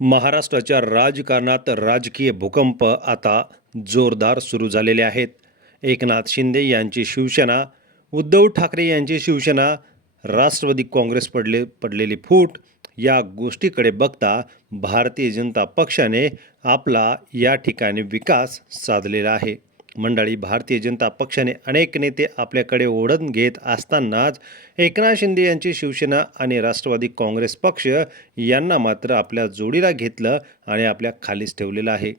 महाराष्ट्राच्या राजकारणात राजकीय भूकंप आता जोरदार सुरू झालेले आहेत. एकनाथ शिंदे यांची शिवसेना, उद्धव ठाकरे यांची शिवसेना, राष्ट्रवादी काँग्रेस पडलेली फूट या गोष्टीकडे बघता भारतीय जनता पक्षाने आपला या ठिकाणी विकास साधलेला आहे. मंडळी, भारतीय जनता पक्षाने अनेक नेते आपल्याकडे ओढून घेत असतानाच एकनाथ शिंदे यांची शिवसेना आणि राष्ट्रवादी काँग्रेस पक्ष यांना मात्र आपल्या जोडीला घेतलं आणि आपल्या खालीच ठेवलेलं आहे.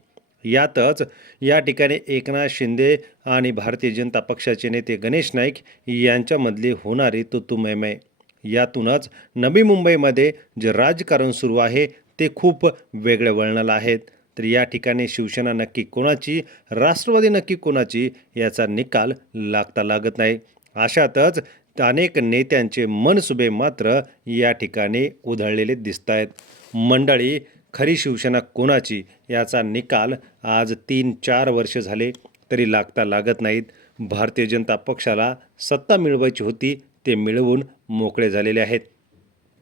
यातच या ठिकाणी एकनाथ शिंदे आणि भारतीय जनता पक्षाचे नेते गणेश नाईक यांच्यामधली होणारी तुतुमैमय, यातूनच नवी मुंबईमध्ये जे राजकारण सुरू आहे ते खूप वेगळ्या वळणाला आहेत. तर या ठिकाणी शिवसेना नक्की कोणाची, राष्ट्रवादी नक्की कोणाची याचा निकाल लागता लागत नाही. अशातच अनेक नेत्यांचे मनसुबे मात्र या ठिकाणी उधळलेले दिसत आहेत. मंडळी, खरी शिवसेना कोणाची याचा निकाल आज 3-4 वर्ष झाले तरी लागता लागत नाहीत. भारतीय जनता पक्षाला सत्ता मिळवायची होती, ते मिळवून मोकळे झालेले आहेत.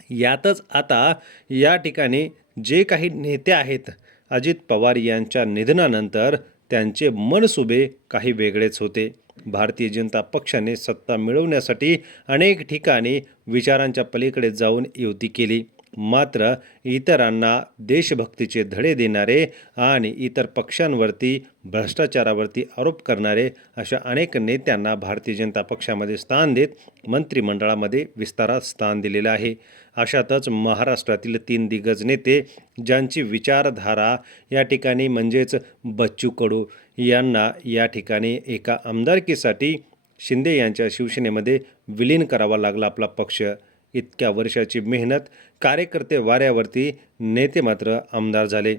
यातच आता या ठिकाणी जे काही नेते आहेत, अजित पवार यांच्या निधनानंतर त्यांचे मनसुबे काही वेगळेच होते. भारतीय जनता पक्षाने सत्ता मिळवण्यासाठी अनेक ठिकाणी विचारांच्या पलीकडे जाऊन युती केली. मात्र इतरांना देशभक्तीचे धडे देणारे आणि इतर पक्षांवरती भ्रष्टाचारावरती आरोप करणारे अशा अनेक नेत्यांना भारतीय जनता पक्षामध्ये स्थान देत मंत्रिमंडळामध्ये विस्तारात स्थान दिलेलं आहे. अशातच महाराष्ट्रातील 3 दिग्गज नेते ज्यांची विचारधारा या ठिकाणी म्हणजेच बच्चू कडू यांना या ठिकाणी एका आमदारकीसाठी शिंदे यांच्या शिवसेनेमध्ये विलीन करावा लागला आपला पक्ष. इतक्या वर्षाची मेहनत, कार्यकर्ते वाऱ्यावरती, नेते मात्र आमदार झाले.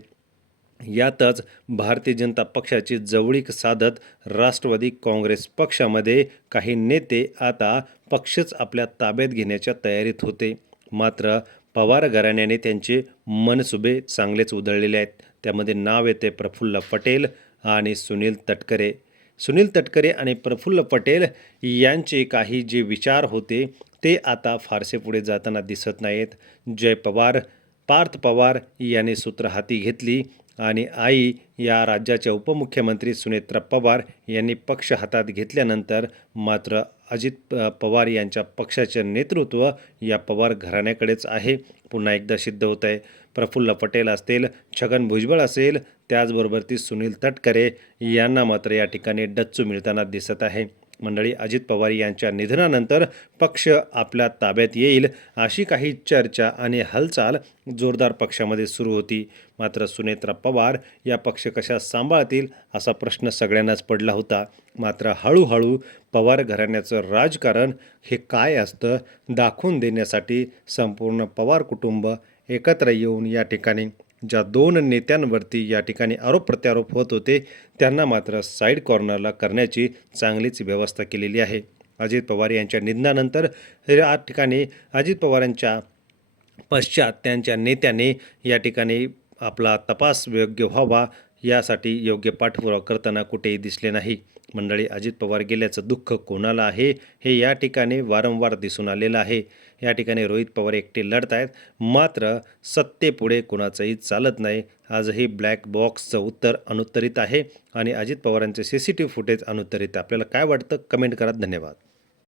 यातच भारतीय जनता पक्षाची जवळीक साधत राष्ट्रवादी काँग्रेस पक्षामध्ये काही नेते आता पक्षच आपल्या ताब्यात घेण्याच्या तयारीत होते. मात्र पवार घराण्याने त्यांचे मनसुबे चांगलेच उधळलेले आहेत. त्यामध्ये नाव येते प्रफुल्ल पटेल आणि सुनील तटकरे. सुनील तटकरे आणि प्रफुल्ल पटेल यांचे काही जे विचार होते ते आता फारसे पुढे जाताना दिसत नाहीत. जय पवार, पार्थ पवार यांनी सूत्र हाती घेतली आणि आई या राज्याच्या उपमुख्यमंत्री सुनेत्रा पवार यांनी पक्ष हातात घेतल्यानंतर मात्र अजित पवार यांच्या पक्षाचे नेतृत्व या पवार घराण्याकडेच आहे. पुन्हा एकदा सिद्ध होत आहे. प्रफुल्ल पटेल असतील, छगन भुजबळ असेल, त्याचबरोबर ती सुनील तटकरे यांना मात्र या ठिकाणी डच्चू मिळताना दिसत आहे. मंडळी, अजित पवार यांच्या निधनानंतर पक्ष आपल्या ताब्यात येईल अशी काही चर्चा आणि हालचाल जोरदार पक्षामध्ये सुरू होती. मात्र सुनेत्रा पवार या पक्ष कशा सांभाळतील असा प्रश्न सगळ्यांनाच पडला होता. मात्र हळूहळू पवार घराण्याचं राजकारण हे काय असतं दाखवून देण्यासाठी संपूर्ण पवार कुटुंब एकत्र येऊन या ठिकाणी ज्या 2 नेत्यांवरती या ठिकाणी आरोप प्रत्यारोप होत होते त्यांना मात्र साईड कॉर्नरला करण्याची चांगलीच व्यवस्था केलेली आहे. अजित पवार यांच्या निधनानंतर या ठिकाणी अजित पवारांच्या पश्चात त्यांच्या नेत्याने या ठिकाणी आपला तपास योग्य व्हावा यासाठी योग्य पाठपुरावा करताना कुठेही दिसले नाही. मंडळी, अजित पवार गेल्याचं दुःख कोणाला आहे हे या ठिकाणी वारंवार दिसून आलेलं आहे. या ठिकाणी रोहित पवार एकटे लढत आहेत, मात्र सत्तेपुढे कोणाचंही चालत नाही. आजही ब्लॅक बॉक्सचं उत्तर अनुत्तरित आहे आणि अजित पवारांचे CCTV फुटेज अनुत्तरित. आपल्याला काय वाटतं कमेंट करा. धन्यवाद.